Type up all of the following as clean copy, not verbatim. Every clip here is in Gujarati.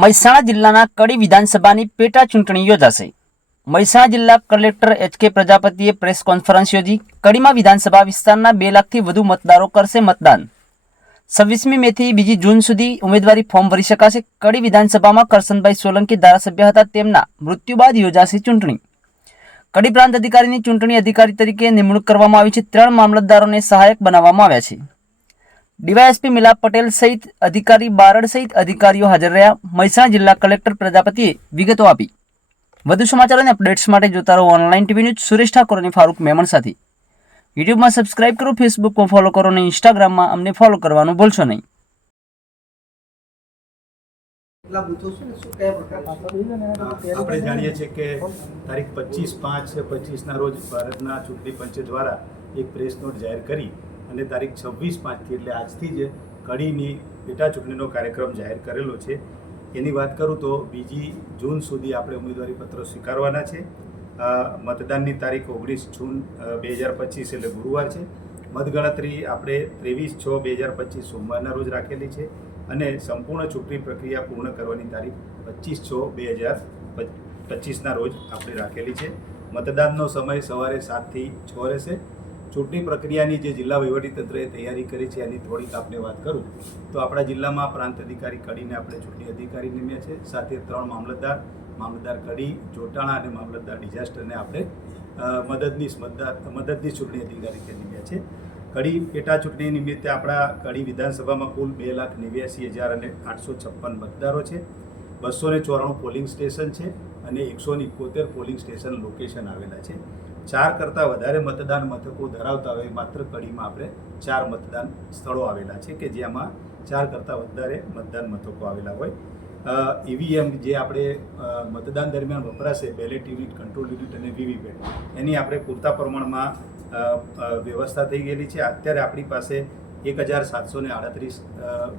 મહેસાણા જિલ્લાના કડી વિધાનસભાની પેટા ચૂંટણી યોજાશે। મહેસાણા જિલ્લા કલેક્ટર એચ.કે. પ્રજાપતિએ પ્રેસ કોન્ફરન્સ યોજી કડીમાં વિધાનસભા વિસ્તારના 2 લાખથી વધુ મતદારો કરશે મતદાન। 26મી મેથી 2 જૂન સુધી ઉમેદવારી ફોર્મ ભરી શકાશે। કડી વિધાનસભામાં કરશનભાઈ સોલંકી ધારાસભ્ય હતા, તેમના મૃત્યુ બાદ યોજાશે ચૂંટણી। કડી પ્રાંત અધિકારીની ચૂંટણી અધિકારી તરીકે નિમણૂક કરવામાં આવી છે। 3 મામલતદારોને સહાયક બનાવવામાં આવ્યા છે। ડીવાયએસપી મિલાપ પટેલ સહિત અધિકારી બારડ સહિત અધિકારીઓ હાજર રહ્યા। મહેસાણા જિલ્લા કલેક્ટર પ્રજાપતિએ વિગતો આપી। વધુ સમાચાર અને અપડેટ્સ માટે જોતા રહો online TV news. Suresh Thakor અને ફારૂક મેમણ સાથે। યુટ્યુબમાં સબસ્ક્રાઇબ કરો, ફેસબુકમાં ફોલો કરો અને ઇન્સ્ટાગ્રામમાં અમને ફોલો કરવાનું ભૂલશો નહીં। આપણે જાણીએ છીએ કે તારીખ 25/5/25ના રોજ ભારતના ચૂંટણી પંચ દ્વારા એક પ્રેસ નોટ જાહેર કરી અને તારીખ 26/5થી એટલે આજથી જ કડીની પેટા ચૂંટણીનો કાર્યક્રમ જાહેર કરેલો છે। એની વાત કરું તો 2 જૂન સુધી આપણે ઉમેદવારી પત્રો સ્વીકારવાના છે। મતદાનની તારીખ 19 જૂન 2025 એટલે ગુરુવાર છે। મતગણતરી આપણે 23/6/2025 સોમવારના રોજ રાખેલી છે અને સંપૂર્ણ ચૂંટણી પ્રક્રિયા પૂર્ણ કરવાની તારીખ 25/6/2025ના રોજ આપણે રાખેલી છે। મતદાનનો સમય સવારે 7 થી 6 રહેશે। ચૂંટણી પ્રક્રિયાની જે જિલ્લા વહીવટીતંત્રએ તૈયારી કરી છે એની થોડીક આપણે વાત કરું તો આપણા જિલ્લામાં પ્રાંત અધિકારી કડીને આપણે ચૂંટણી અધિકારી નિમ્યા છે, સાથે 3 મામલતદાર કડી, જોટાણા અને મામલતદાર ડિઝાસ્ટરને આપણે મદદનીશ ચૂંટણી અધિકારી નિમ્યા છે। કડી પેટા ચૂંટણી નિમિત્તે આપણા કડી વિધાનસભામાં કુલ 2,89,856 મતદારો છે। 294 પોલિંગ સ્ટેશન છે અને 171 પોલિંગ સ્ટેશન લોકેશન આવેલા છે। 4 કરતાં વધારે મતદાન મથકો ધરાવતા હોય માત્ર કડીમાં આપણે 4 મતદાન સ્થળો આવેલા છે કે જેમાં 4 કરતાં વધારે મતદાન મથકો આવેલા હોય। ઈવીએમ જે આપણે મતદાન દરમિયાન વપરાશે, બેલેટ યુનિટ, કંટ્રોલ યુનિટ અને વીવીપેટ, એની આપણે પૂરતા પ્રમાણમાં વ્યવસ્થા થઈ ગયેલી છે। અત્યારે આપણી પાસે 1,738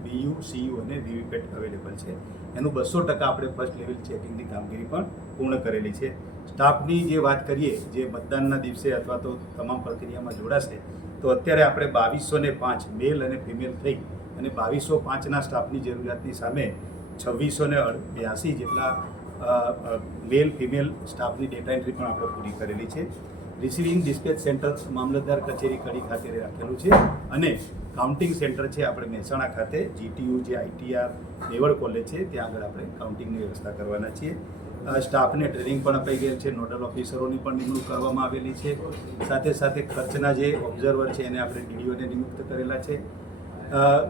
બીયુ, સીયુ અને વીવીપેટ અવેલેબલ છે। એનું 200% આપણે ફર્સ્ટ લેવલ ચેકિંગની કામગીરી પણ પૂર્ણ કરેલી છે। સ્ટાફની જે વાત કરીએ, જે મતદાનના દિવસે અથવા તો તમામ પ્રક્રિયામાં જોડાશે, તો અત્યારે આપણે 2205 મેલ અને ફિમેલ થઈ અને 2205ના સ્ટાફની જરૂરિયાતની સામે 2682 જેટલા મેલ ફિમેલ સ્ટાફની ડેટા એન્ટ્રી પણ આપણે પૂરી કરેલી છે। રિસીવિંગ ડિસ્પેચ સેન્ટર મામલતદાર કચેરી કડી ખાતે રાખેલું છે અને કાઉન્ટિંગ સેન્ટર છે આપણે મહેસાણા ખાતે જીટીયુ જે આઈટીઆર નેવળ કોલેજ છે ત્યાં આગળ આપણે કાઉન્ટિંગની વ્યવસ્થા કરવાના છીએ। સ્ટાફને ટ્રેનિંગ પણ અપાઈ ગયેલ છે, નોડલ ઓફિસરોની પણ નિમણૂક કરવામાં આવેલી છે। સાથે સાથે ખર્ચના જે ઓબ્ઝર્વર છે એને આપણે ડીડીઓને નિયુક્ત કરેલા છે।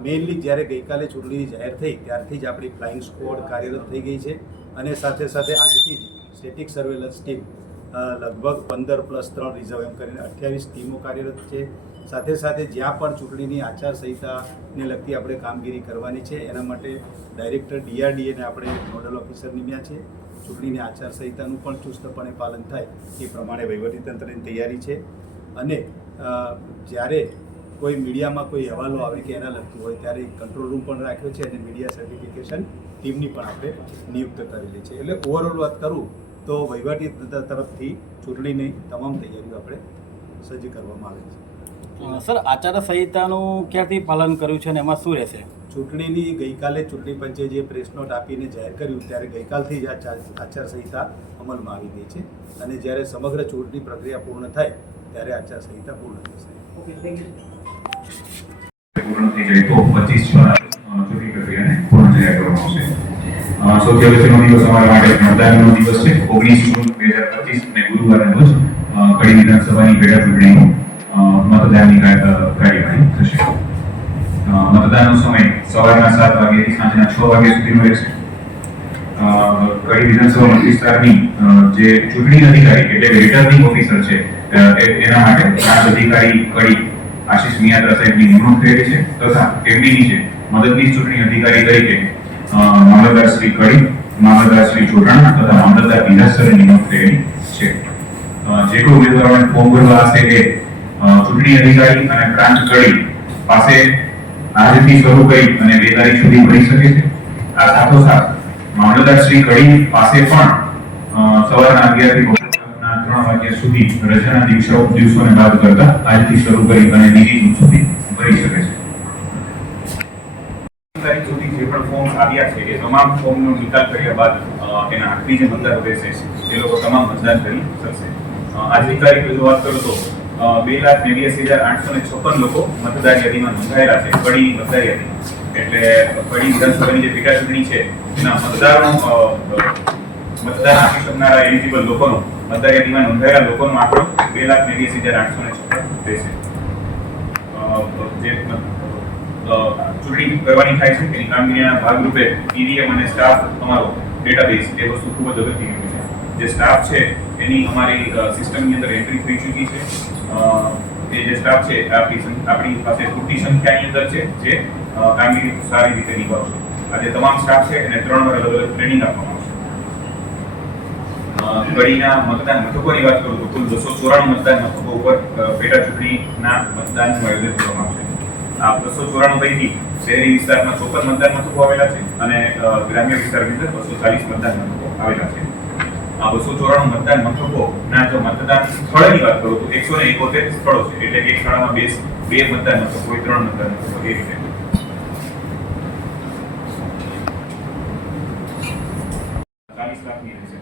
મેઇનલી જ્યારે ગઈકાલે ચૂંટણી જાહેર થઈ ત્યારથી જ આપણી ફ્લાઇંગ સ્ક્વોડ કાર્યરત થઈ ગઈ છે અને સાથે સાથે આજથી જ સ્ટેટિક સર્વેલન્સ ટીમ લગભગ 15+3 રિઝર્વ એમ કરીને 28 ટીમો કાર્યરત છે। સાથે સાથે જ્યાં પણ ચૂંટણીની આચારસંહિતાને લગતી આપણે કામગીરી કરવાની છે એના માટે ડાયરેક્ટર ડીઆરડીએને આપણે નોડલ ઓફિસર નિમ્યા છે। ચૂંટણીની આચારસંહિતાનું પણ ચુસ્તપણે પાલન થાય એ પ્રમાણે વહીવટીતંત્રની તૈયારી છે અને જ્યારે કોઈ મીડિયામાં કોઈ અહેવાલો આવે કે એના લગતું હોય ત્યારે કંટ્રોલ રૂમ પણ રાખ્યો છે અને મીડિયા સર્ટિફિકેશન ટીમની પણ આપણે નિયુક્ત કરેલી છે। એટલે ઓવરઓલ વાત કરું તો વહીવટીતંત્ર તરફથી ચૂંટણીની તમામ તૈયારીઓ આપણે સજ્જ કરવામાં આવે છે। સર, આચારસંહિતાનું ક્યાંથી પાલન કર્યું છે અને એમાં શું રહેશે? ચૂંટણીની ગઈકાલે ચૂંટણી પંચે જે પ્રેસ નોટ આપીને જાહેર કર્યું ત્યારે ગઈકાલથી જ આચારસંહિતા અમલમાં આવી ગઈ છે અને જ્યારે સમગ્ર ચૂંટણી પ્રક્રિયા પૂર્ણ થાય ત્યારે આચારસંહિતા પૂર્ણ થશે। પૂર્ણ થઈ જાય તો 25 ચૂંટણી પ્રક્રિયાને પૂર્ણ જાહેર કરવામાં આવશે। સૌથી અગત્યનો દિવસ અમારા માટે મતદાનનો દિવસ છે। 19 જૂન 2025 અને ગુરુવારના રોજ કડી વિધાનસભાની પેટા ચૂંટણીનું મતદાનની કાર્યવાહી થશે। મતદાનનો સમય સવારના 7 વાગ્યાથી સાંજના 6 વાગ્યા સુધીનો રહેશે। કડી વિધાનસભા મત વિસ્તારની જે ચૂંટણી અધિકારી એટલે કે રિટર્નિંગ ઓફિસર છે એના માટે પ્રાંત અધિકારી કડી આશીષ મિયાત્રા સાહેબની નિમણૂક થયેલી છે તથા તેમની નીચે મદદનીશ ચૂંટણી અધિકારી તરીકે મામલતદાર શ્રી કડી, મામલતદાર શ્રી જોટાણા તથા મામલતદાર ડિઝાસ્ટરની નિમણૂક થયેલી છે। જે કોઈ ઉમેદવારોને ફોર્મ ભરવા હશે એ ચૂંટણી અધિકારી અને પ્રાંત કડી પાસે આજથી શરૂ કરી અને 2 તારીખ સુધી ભરી શકે છે। આ સાથોસાથ મામલતદાર શ્રી કડી પાસે પણ સવારના 11 થી 3 વાગ્યા સુધી રજાના દિવસોને બાદ કરતા આજથી શરૂ કરી અને 2 જૂન સુધી ભરી શકે છે। તારીખ સુધી જે પણ ફોર્મ આવ્યા છે એ તમામ ફોર્મનો નિકાલ કર્યા બાદ એના આખરી જે મતદારો રહેશે એ લોકો તમામ મતદાન કરી શકશે. આજની તારીખ જો વાત કરું તો 2,89,856 લોકો મતદાર યાદીમાં નોંધાયેલા છે. કડી મતદાર યાદી એટલે કડી વિધાનસભાની જે પેટા ચૂંટણી છે એના મતદાન આપી શકનારા એલિજિબલ લોકોનો મતદાર યાદીમાં નોંધાયેલા લોકોનો આંકડો 2,89,856 રહેશે. જે ચૂંટણી કરવાની થાય છે એની કામગીરીના ભાગરૂપે ઈવીએમ અને સ્ટાફ અમારો ડેટાબેઝ એ વસ્તુ ખૂબ જ અગત્યની છે. જે સ્ટાફ છે એની અમારી સિસ્ટમની અંદર એન્ટ્રી થઈ ચૂકી છે. એ જે સ્ટાફ છે આપણી પાસે પૂરતી સંખ્યાની અંદર છે જે કામગીરી સારી રીતે નિભાવશે. આ જે તમામ સ્ટાફ છે એને 3 વાર અલગ અલગ ટ્રેનિંગ આપવામાં આવશે. કડીના મતદાન મથકોની વાત કરું તો કુલ 294 મતદાન મથકો ઉપર પેટા ચૂંટણીના મતદાનનું આયોજન કરવામાં આવશે. આ 294 પૈકી શહેરી વિસ્તારમાં 54 મતદાન મથકો આવેલા છે અને ગ્રામ્ય વિસ્તારની અંદર 240 મતદાન મથકો આવેલા છે. આ 294 મતદાન મથકોના જો મતદાન સ્થળની વાત કરું તો 171 સ્થળો છે. એટલે એક શાળામાં બે મતદાન મથકો હોય, 3 મતદાન મથકો એ રીતે. 40 લાખની રહેશે.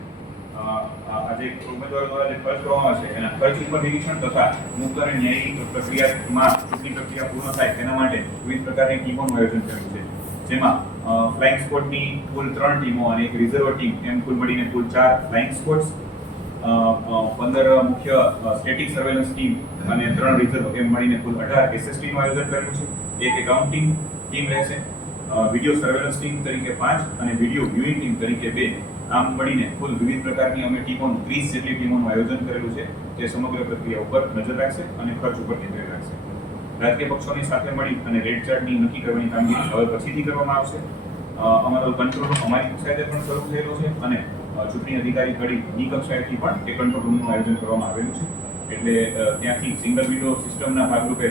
આજે ઉમેદવારો દ્વારા જે ખર્ચ કરવામાં આવે છે એના ખર્ચ ઉપર નિરીક્ષણ તથા મુક્ત અને ન્યાયી પ્રક્રિયામાં ચૂંટણી પ્રક્રિયા પૂર્ણ થાય તેના માટે વિવિધ પ્રકારની ટીમોનું આયોજન કર્યું છે. જેમાં ફ્લાઇંગ સ્કોડની કુલ 3 ટીમો અને એક રિઝર્વ ટીમ એમ કુલ મળીને કુલ 4 ફ્લાઇંગ સ્કોડ્સ, 15 મુખ્ય સ્ટેટિક સર્વેલન્સ ટીમ અને 3 રિઝર્વ એમ મળીને કુલ 18 એસએસટી નું આયોજન કરેલું છે. એક એકાઉન્ટિંગ ટીમ રહેશે, વિડિયો સર્વેલન્સ ટીમ તરીકે 5 અને વિડિયો વ્યુઇંગ ટીમ તરીકે 2. આમ મળીને કુલ વિવિધ પ્રકારની અમે ટીમોનું 30 જેટલી ટીમોનું આયોજન કરેલું છે જે સમગ્ર પ્રક્રિયા ઉપર નજર રાખશે અને ખર્ચ ઉપર નિર્ણય રાખશે. રાજકીય પક્ષોની સાથે મળી અને રેડ ચાર્ટની નક્કી કરવાની કામગીરી હવે પછીથી કરવામાં આવશે. અમારો કંટ્રોલ રૂમ અમારી કક્ષાએથી પણ શરૂ થયેલો છે અને ચૂંટણી અધિકારી કડીની કક્ષાએથી પણ એ કંટ્રોલ રૂમનું આયોજન કરવામાં આવેલું છે. એટલે ત્યાંથી સિંગલ વિન્ડો સિસ્ટમના ભાગરૂપે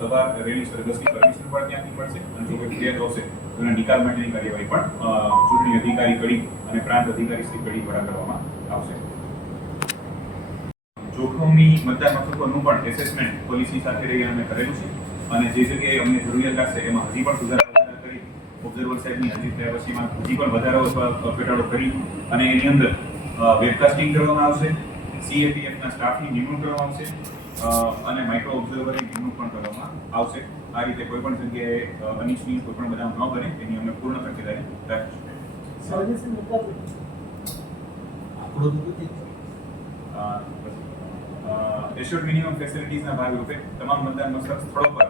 સભા રેલી સરઘસની પરમિશન પણ ત્યાંથી મળશે અને જો કોઈ ફરિયાદ આવશે તો એના નિકાલ માટેની કાર્યવાહી પણ ચૂંટણી અધિકારી કડી અને પ્રાંત અધિકારી શ્રી કડી દ્વારા કરવામાં આવશે. જોખમની મતદાન મથકોનું પણ એસેસમેન્ટ પોલિસી સાથે રહી અમે કરેલું છે અને જે જગ્યાએ અમને જરૂરિયાત લાગશે એમાં હજી પણ સુધારા કરી ઓબ્ઝર્વર સાહેબની હાજરી થયા પછીમાં હજી પણ વધારો ઘટાડો કરી અને એની અંદર વેબકાસ્ટિંગ કરવામાં આવશે, CAPFના સ્ટાફની નિમણૂક કરવામાં આવશે અને માઇક્રો ઓબ્ઝર્વરની નિમણૂક પણ કરવામાં આવશે. આ રીતે કોઈ પણ જગ્યાએ અનિચ્છનીય કોઈ પણ બનાવ ન બને એની અમે પૂર્ણ તકેદારી રાખીશું. એશ્યોર્ડ મિનિમમ ફેસિલિટીઝના ભાગરૂપે તમામ મતદાન મથક સ્થળો પર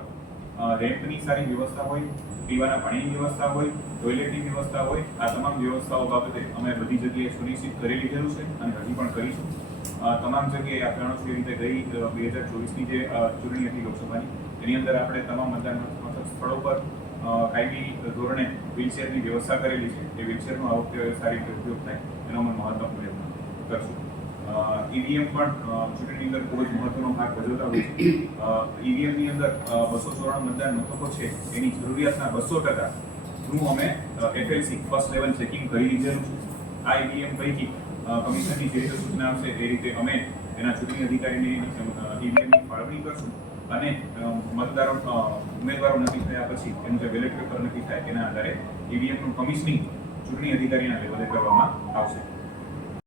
રેમ્પની સારી વ્યવસ્થા હોય, પીવાના પાણીની વ્યવસ્થા હોય, ટોયલેટની વ્યવસ્થા હોય, આ તમામ વ્યવસ્થાઓ બાબતે અમે બધી જગ્યાએ સુનિશ્ચિત કરી લીધેલું છે અને હજી પણ કરીશું. તમામ જગ્યાએ આ જાણો છો એ રીતે ગઈ 2024ની જે ચૂંટણી હતી લોકસભાની એની અંદર આપણે તમામ મતદાન મથક સ્થળો પર કાયમી ધોરણે વ્હીલચેરની વ્યવસ્થા કરેલી છે. એ વ્હીલચેરનો આ વખતે સારી રીતે ઉપયોગ થાય એનો અમે મહત્તમ પ્રયત્ન કરશું. ઈવીએમ પણ ચૂંટણીની અંદર ખૂબ જ મહત્વનો ભાગ ભજવતા હોય છે. ઈવીએમની અંદર 294 મતદાન મથકો છે એની જરૂરિયાતના 200%નું અમે FLC ફર્સ્ટ લેવલ ચેકિંગ કરી લીધેલું છે. આ ઈવીએમ પૈકી કમિશનની જે રીતે સૂચના આવશે એ રીતે અમે એના ચૂંટણી અધિકારીને ઈવીએમની ફાળવણી કરશું અને ઉમેદવારો નક્કી થયા પછી એનું જે બેલેટ પેપર નક્કી થાય એના આધારે ઈવીએમનું કમિશનિંગ ચૂંટણી અધિકારીના લેવલે કરવામાં આવશે.